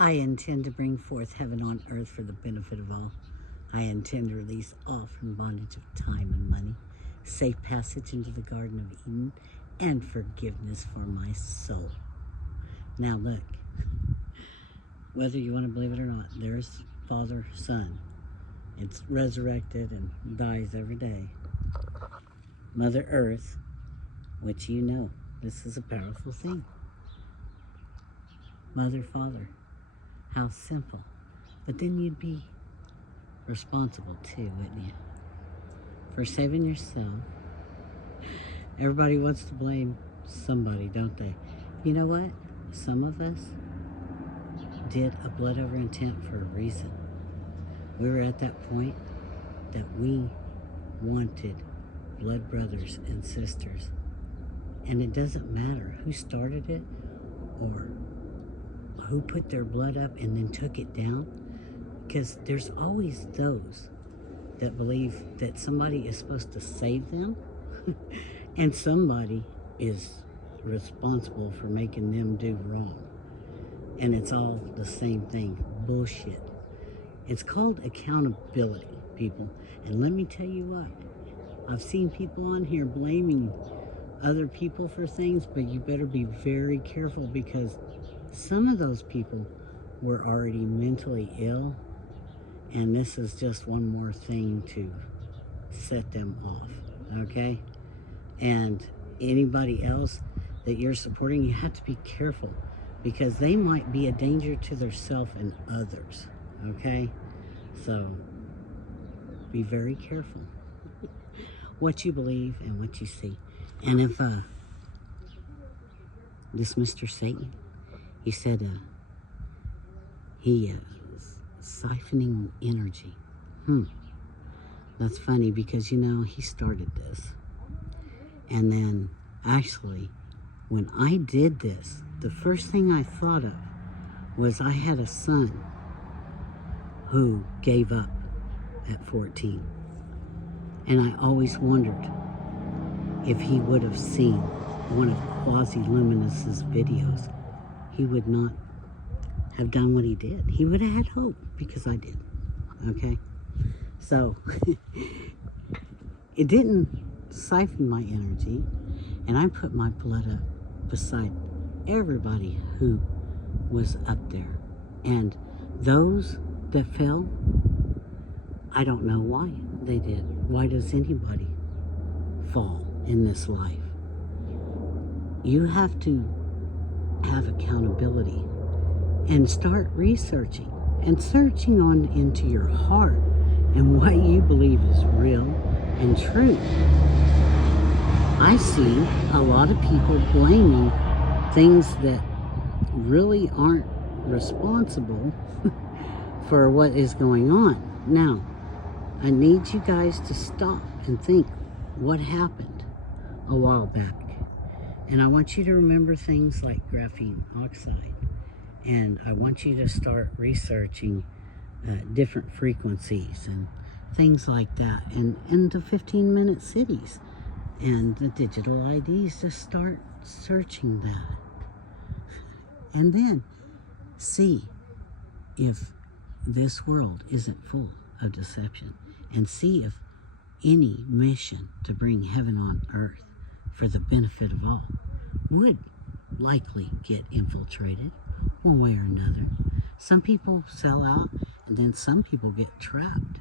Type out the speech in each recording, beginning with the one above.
I intend to bring forth heaven on earth for the benefit of all. I intend to release all from bondage of time and money, safe passage into the Garden of Eden, and forgiveness for my soul. Now look, whether you want to believe it or not, there's Father, Son. It's resurrected and dies every day. Mother Earth, which you know, this is a powerful thing. Mother, Father, how simple. But then you'd be responsible too, wouldn't you? For saving yourself. Everybody wants to blame somebody, don't they? You know what? Some of us did a blood over intent for a reason. We were at that point that we wanted blood brothers and sisters. And it doesn't matter who started it or who put their blood up and then took it down, because there's always those that believe that somebody is supposed to save them and somebody is responsible for making them do wrong. And it's all the same thing. Bullshit. It's called accountability, people. And let me tell you what, I've seen people on here blaming other people for things, but you better be very careful, because some of those people were already mentally ill, and this is just one more thing to set them off, okay? And anybody else that you're supporting, you have to be careful, because they might be a danger to themselves and others, okay? So be very careful what you believe and what you see. And if this Mr. Satan, he said he was siphoning energy. That's funny, because you know he started this. And then actually when I did this, the first thing I thought of was I had a son who gave up at 14. And I always wondered if he would have seen one of Quasi-Luminous's videos, he would not have done what he did. He would have had hope, because I did, okay? So, it didn't siphon my energy, and I put my blood up beside everybody who was up there. And those that fell, I don't know why they did. Why does anybody fall in this life? You have to have accountability and start researching and searching on into your heart and what you believe is real and true. I see a lot of people blaming things that really aren't responsible for what is going on. Now, I need you guys to stop and think what happened a while back. And I want you to remember things like graphene oxide. And I want you to start researching different frequencies and things like that. And the 15-minute cities and the digital IDs. Just start searching that. And then see if this world isn't full of deception. And see if any mission to bring heaven on earth for the benefit of all would likely get infiltrated one way or another. Some people sell out, and then some people get trapped,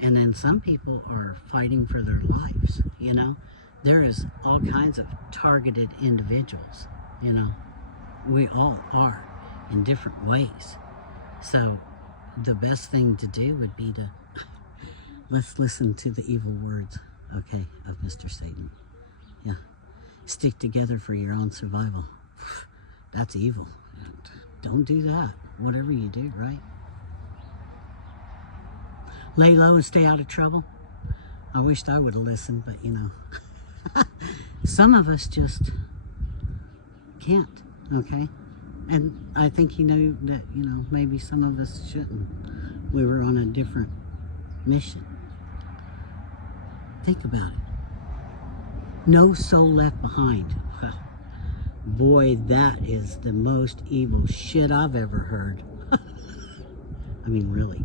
and then some people are fighting for their lives, you know. There is all kinds of targeted individuals, you know. We all are in different ways. So the best thing to do would be to let's listen to the evil words, okay, of Mr. Satan. Yeah. Stick together for your own survival. That's evil. Don't do that. Whatever you do, right? Lay low and stay out of trouble. I wished I would have listened, but you know. Some of us just can't, okay? And I think you know that, you know, maybe some of us shouldn't. We were on a different mission. Think about it. No soul left behind. Wow. Boy, that is the most evil shit I've ever heard. I mean, really.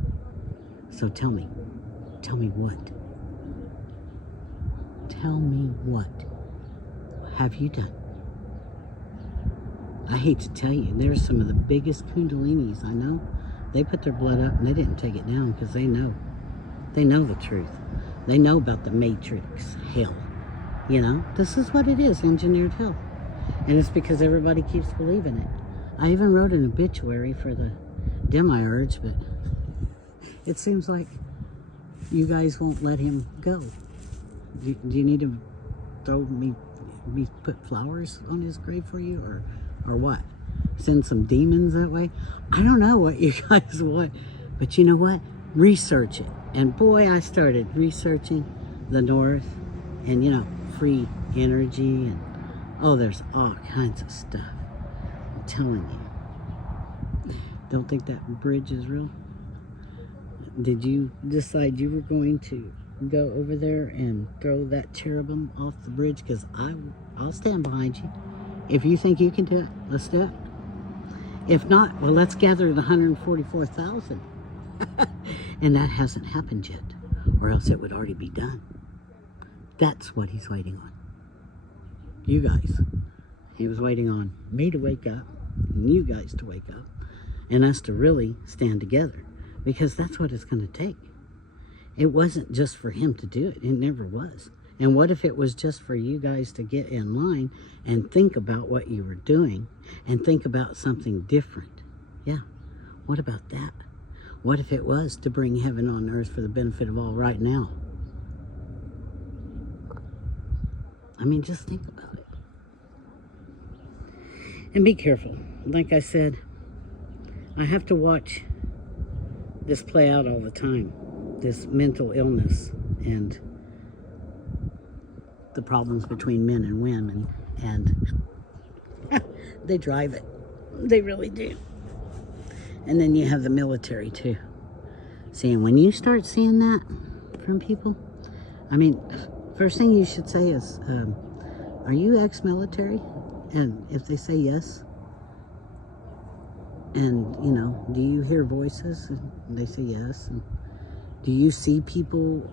So tell me what? Tell me what have you done? I hate to tell you, there's some of the biggest kundalinis I know. They put their blood up and they didn't take it down because they know. They know the truth. They know about the matrix hell. You know, this is what it is, engineered hell. And it's because everybody keeps believing it. I even wrote an obituary for the demiurge, but it seems like you guys won't let him go. Do you need to throw me put flowers on his grave for you, or what? Send some demons that way? I don't know what you guys want, but you know what? Research it. And boy, I started researching the North, and you know, free energy, and oh, there's all kinds of stuff. I'm telling you. Don't think that bridge is real? Did you decide you were going to go over there and throw that cherubim off the bridge? Because I'll stand behind you. If you think you can do it, let's do it. If not, well, let's gather the 144,000. And that hasn't happened yet, or else it would already be done. That's what he's waiting on. You guys. He was waiting on me to wake up, and you guys to wake up, and us to really stand together, because that's what it's going to take. It wasn't just for him to do it. It never was. And what if it was just for you guys to get in line and think about what you were doing and think about something different? Yeah. What about that? What if it was to bring heaven on earth for the benefit of all right now? I mean, just think about it. And be careful. Like I said, I have to watch this play out all the time. This mental illness and the problems between men and women, and they drive it. They really do. And then you have the military too. See, and when you start seeing that from people, I mean, first thing you should say is, are you ex-military? And if they say yes, and you know, do you hear voices? And they say yes. And do you see people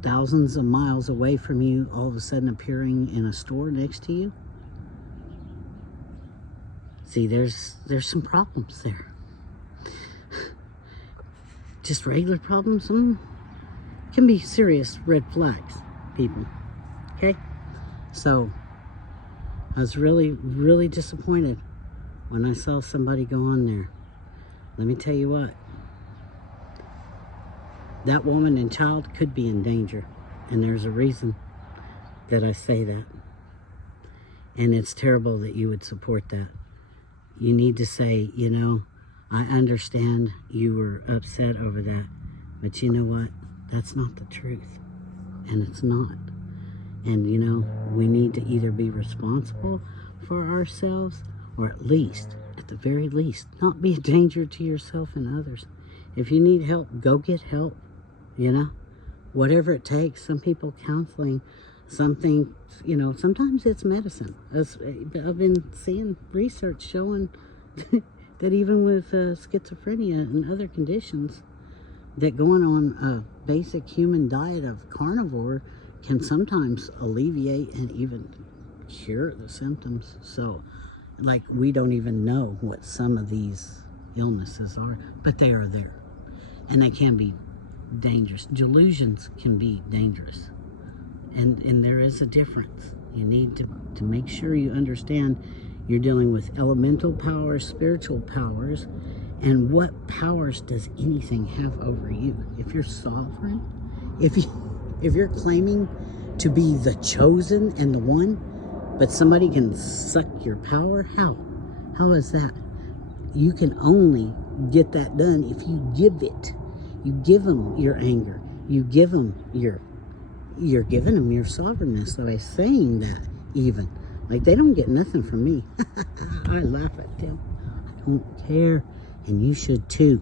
thousands of miles away from you all of a sudden appearing in a store next to you? See, there's some problems there. Just regular problems can be serious red flags, people. Okay? So, I was really, really disappointed when I saw somebody go on there. Let me tell you what. That woman and child could be in danger. And there's a reason that I say that. And it's terrible that you would support that. You need to say, you know, I understand you were upset over that, but you know what? That's not the truth. And it's not. And, you know, we need to either be responsible for ourselves, or at least, at the very least, not be a danger to yourself and others. If you need help, go get help, you know? Whatever it takes. Some people counseling, something, you know, sometimes it's medicine. I've been seeing research showing that even with schizophrenia and other conditions, that going on a basic human diet of carnivore can sometimes alleviate and even cure the symptoms. So, like, we don't even know what some of these illnesses are, but they are there. And they can be dangerous. Delusions can be dangerous. And there is a difference. You need to make sure you understand you're dealing with elemental powers, spiritual powers, and what powers does anything have over you? If you're sovereign, if you're claiming to be the chosen and the one, but somebody can suck your power, how? How is that? You can only get that done if you give it. You give them your anger. You give them you're giving them your sovereignness by saying that, even. Like, they don't get nothing from me. I laugh at them. I don't care. And you should too.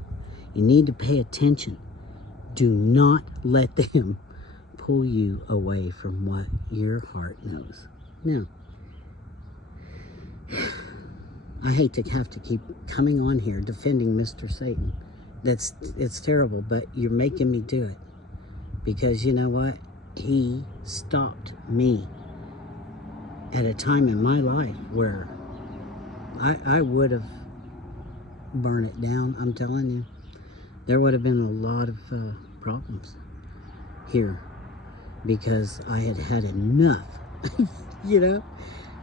You need to pay attention. Do not let them pull you away from what your heart knows. Now, I hate to have to keep coming on here defending Mr. Satan. It's terrible, but you're making me do it. Because you know what? He stopped me at a time in my life where I would have burned it down. I'm telling you, there would have been a lot of problems here because I had had enough, you know?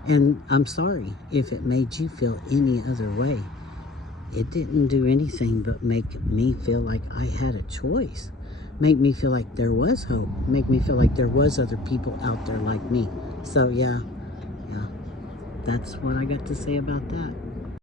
And I'm sorry if it made you feel any other way. It didn't do anything but make me feel like I had a choice. Make me feel like there was hope. Make me feel like there was other people out there like me. So yeah, that's what I got to say about that.